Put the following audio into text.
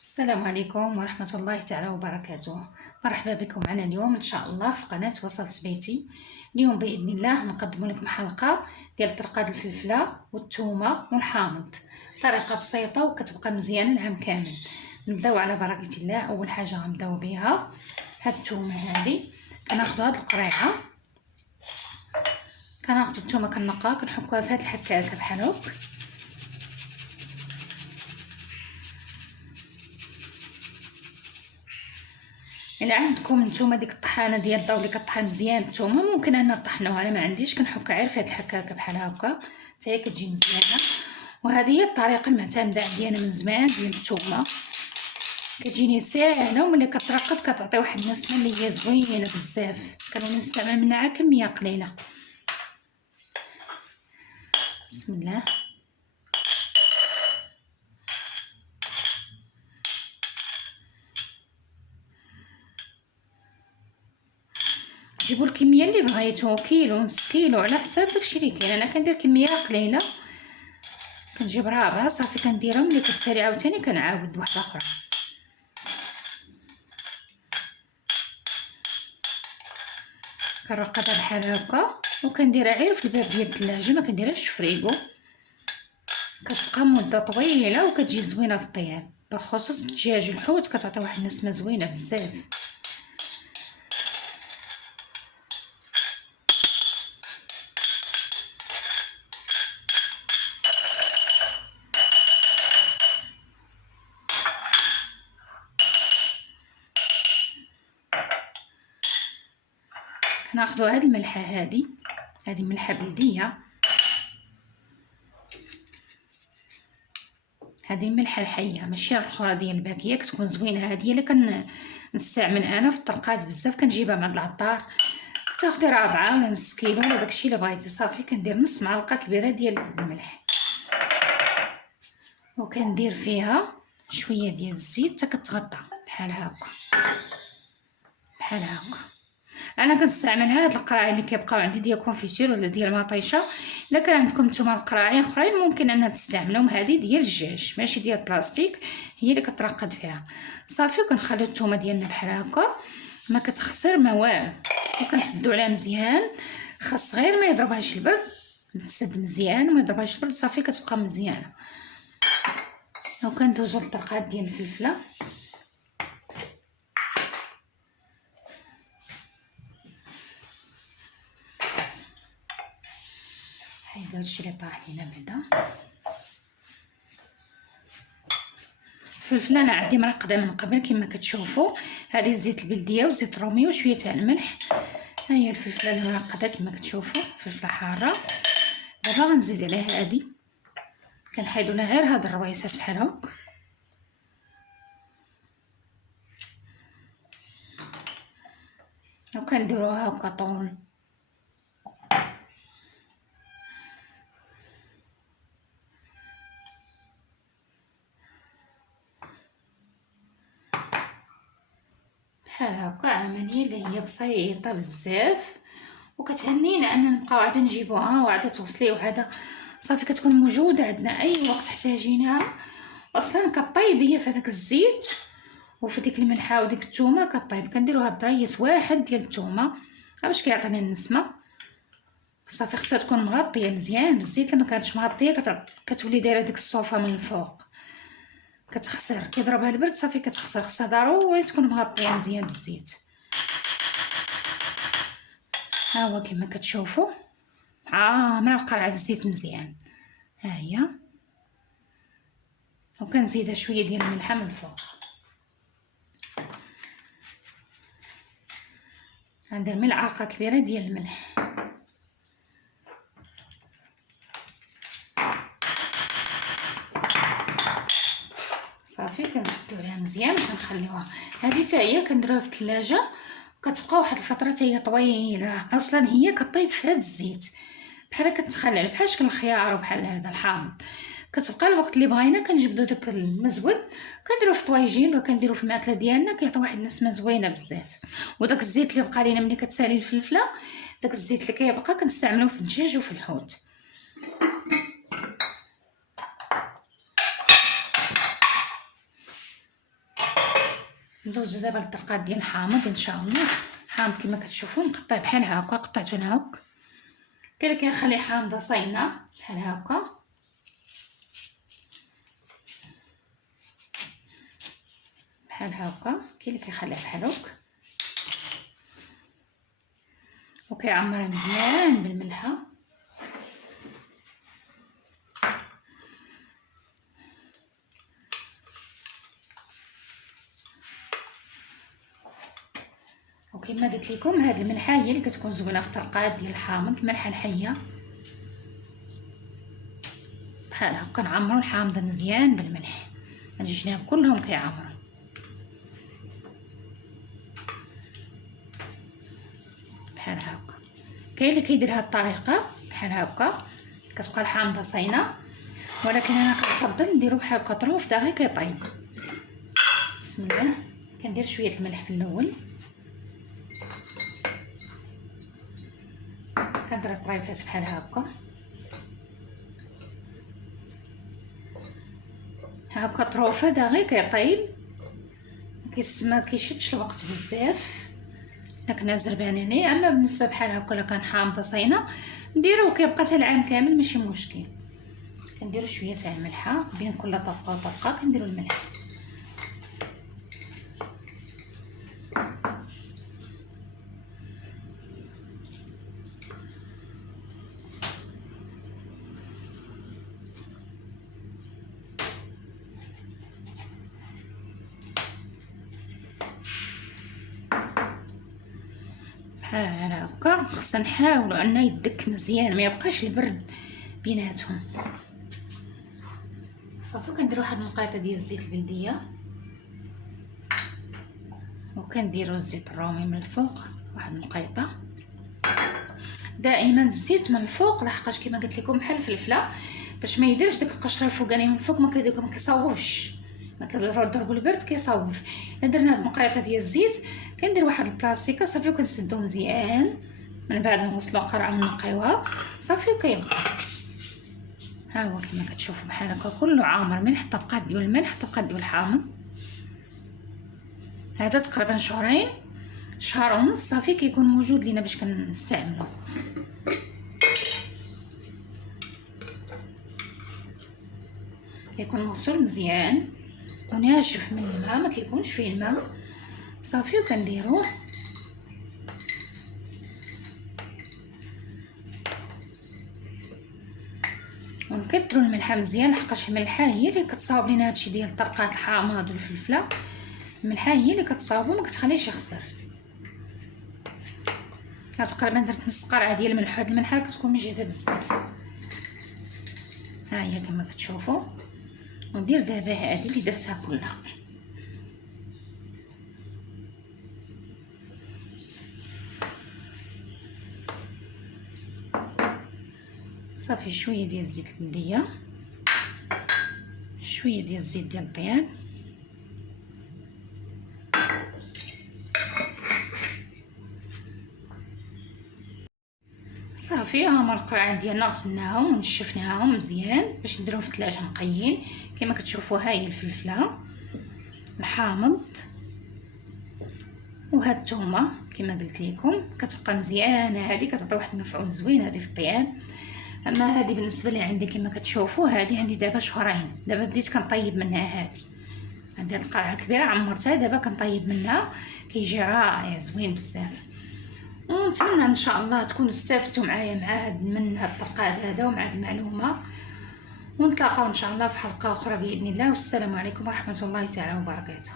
السلام عليكم ورحمة الله تعالى وبركاته. مرحبا بكم معنا اليوم إن شاء الله في قناة وصف بيتي. اليوم بإذن الله نقدم لكم حلقة ديال طرقات الفلفلة والثومة والحامض، طريقة بسيطة وكتبقى مزيانة العام كامل. نبداو على بركة الله. أول حاجة غنبداو بها هاد الثومة هادي، كناخدو هاد القريعة، كناخدو الثومة كنقاها كنحكوها في هاد الحكاكة بحال هاك. الا عندكم نتوما ديك الطحانه ديال الضو اللي كطحن مزيان الثومه، ممكن ان نطحنوها. انا ما عنديش، كنحكها غير في هاد الحكاكه بحال هكا حتى هي كتجي مزيانه. وهذه هي الطريقه المعتمده عندي انا من زمان ديال الثومه، كتجيني ساهله وملي كترقد كتعطي واحد النسمه اللي هي زوينه بزاف. كنولي نستعمل منها كميه قليله. بسم الله. جيبوا الكميه اللي بغيتو، كيلو نص كيلو على حساب داكشي اللي كاين. انا كندير كميه قليله، كنجيب رابعه صافي كنديرهم. ملي كتسالي عاوتاني كنعاود واحده اخرى. كنرقدها بحال هكا وكنديرها غير في الباب ديال الثلاجه، ما كنديرهاش في فريغو. كتبقى مده طويله وكتجي زوينه في الطياب، بخصوص الدجاج والحوت كتعطي واحد النسمه زوينه بزاف. ناخذ هاد الملحه هذه ملحه بلديه، هذه الملحه الحيه ماشي الاخرى ديال الباكيه، كتكون زوينه. هذه اللي كنستعمل انا في الطرقات بزاف، كنجيبها من عند العطار. كتاخدي رابعه ولا نص كيلو ولا داكشي اللي بغيتي. صافي كندير نص معلقه كبيره ديال الملح، وكندير فيها شويه ديال الزيت حتى كتغطى بحال هكا بحال هكا. انا كنستعمل هاد القراعي اللي كيبقاو عندي ديال كونفيتير ولا ديال مطيشه. الا كان عندكم نتوما القراعي اخرين ممكن انها تستعملوهم. هذه ديال الدجاج ماشي ديال بلاستيك، هي اللي كترقد فيها. صافي وكنخليو الثومه ديالنا بحال هكا، ما كتخسر ما والو، وكنسدو عليها مزيان. خاص غير ما يضربهاش البرد، تسد مزيان وما يضربهاش البرد، صافي كتبقى مزيانه. وكندوزو للطرقات ديال الفلفله. هايدا هادشي اللي طاح لينا بعدا. الفلفله انا عندي مرقده من قبل كما كتشوفوا. هذه زيت البلديه وزيت رومي وشويه تاع الملح. ها هي الفلفله المرقده كما كتشوفوا، فلفله حاره. دابا غنزيد عليها هذه، كنحيدوا لها غير هاد الرويسات بحال هكا. وكنديروها هكا طول. بحال هكا عمليه اللي هي بسيطه بزاف، وكتهنينا ان نبقاو عاد نجيبوها وعاد توصلي وعاد صافي كتكون موجوده عندنا اي وقت احتاجينها. اصلا كطيب هي في هذاك الزيت وفي ديك الملحه وديك الثومه كطيب. كنديروا هاد الريس واحد ديال الثومه باش كيعطينا النسمه. صافي خصها تكون مغطيه مزيان بالزيت. لما كانتش مغطيه كتولي دايره ديك الصوفه من الفوق، كتخسر كيضربها البرد صافي كتخسر. خصها ضروري تكون مغطيه مزيان بالزيت. ها هو كما كتشوفوا عامره القرعه بالزيت مزيان. ها هي، وكنزيدها شويه ديال الملحه من الفوق. غندير ملعقه كبيره ديال الملح. صافي كنسدو عليها مزيان وكنخليوها. هذه حتى هي كنديروها في الثلاجه، كتبقى واحد الفتره حتى هي طويله. اصلا هي كطيب في هذا الزيت بحال كتخلل بحال شكل الخيار وبحال هذا الحامض. كتبقى الوقت اللي بغينا كنجبدو داك المزود كنديروه في طويجين وكنديرو في الماكله ديالنا، كيعطي واحد النسمه زوينه بزاف. وداك الزيت اللي بقى لينا ملي كتسالي الفلفله، داك الزيت اللي كيبقى كنستعملوه في الدجاج وفي الحوت. ندوز دابا للطرقات ديال الحامض ان شاء الله. حامض كما كتشوفوا مقطع بحال هكا، قطعته انا هاك. كاين اللي كيخلي حامضه صاينه بحال هكا، بحال هكا. كاين اللي كيخليها بحال هكا وكيعمرها مزيان بالملحه. وكما قلت لكم هاد الملحه هي اللي كتكون زوينه في الطرقات ديال الحامض، الملحه الحيه بحال هكا. نعمروا الحامض مزيان بالملح، هاد الجناب كلهم كيعمروا بحال هكا. كاين اللي كيدير هاد الطريقه بحال هكا كتبقى الحامضه صاينه، ولكن انا كنفضل نديرو بحال هكا طروف دغيا كيطيب. بسم الله. كندير شويه الملح في الاول، كندير طريفات بحال هكا هكا طروفه دغيا كيطيب، ما كيشدش الوقت بزاف. لكن زربانيني. اما بالنسبه بحال هكا الا كان حامضه صاينه نديروه كيبقى حتى العام كامل ماشي مشكل. كنديروا شويه تاع الملحه بين كل طبقه وطبقه، كنديروا الملح. بحال هكا. خصنا نحاولوا انه يدك مزيان، ما يبقاش البرد بيناتهم. صافي. كندير واحد النقيطه ديال الزيت البلديه، وكنديروا الزيت الرومي من الفوق واحد النقيطه. دائما الزيت من الفوق، لحقاش كما قلت لكم بحال الفلفله باش ما يديرش ديك القشره الفوقانيه من الفوق، ما كيصوفش، ما كنضربوا البرد كيصوف. الا درنا هاد النقيطه ديال الزيت كندير واحد البلاستيكه صافي، وكنسدو مزيان من بعد نغسلو قرعه ونقيوها صافي وكيبقى. ها هو كما كتشوفوا بحال هكا كله عامر ملح، طبقات ديال الملح، طبقات ديال الحامض. هذا تقريبا شهرين، شهر ونص صافي كيكون موجود لينا باش كنستعملوه. كيكون مغسول مزيان وناشف من الماء، ما كيكونش فيه الماء صافي. وكنديروه ونكثروا الملحه مزيان، لحقاش الملحه هي اللي كتصاوب لينا هادشي ديال طرقات الحامض والفلفله. الملحه هي اللي كتصاوبو، ما كتخليش يخسر. تقريبا درت نص قرعه ديال الملح. هاد الملحه كتكون مجهده بزاف. ها هي كما كتشوفوا. وندير دابا هادي اللي درتها كلها صافي. شويه ديال الزيت البلديه، شويه ديال الزيت ديال الطياب، صافي. هما القرعات ديالنا غسلناهم ونشفناهم مزيان باش نديروهم في الثلاجه نقيين. كما كتشوفوا ها هي الفلفله، الحامض، وهاد الثومه كما قلت لكم كتبقى مزيانه. هذه كتعطي واحد المفعول زوين هذه في الطياب. اما هذه بالنسبه لي عندي كما كتشوفوا، هذه عندي دابا شهرين. دابا بديت كنطيب منها. هذه عندي القرعه كبيره عمرتها، دابا كنطيب منها، كيجي رائع زوين بزاف. ونتمنى ان شاء الله تكونوا استفدتوا معايا مع هاد الطرقات هذا ومع هاد المعلومه. ونتلاقاو ان شاء الله في حلقه اخرى باذن الله. والسلام عليكم ورحمه الله تعالى وبركاته.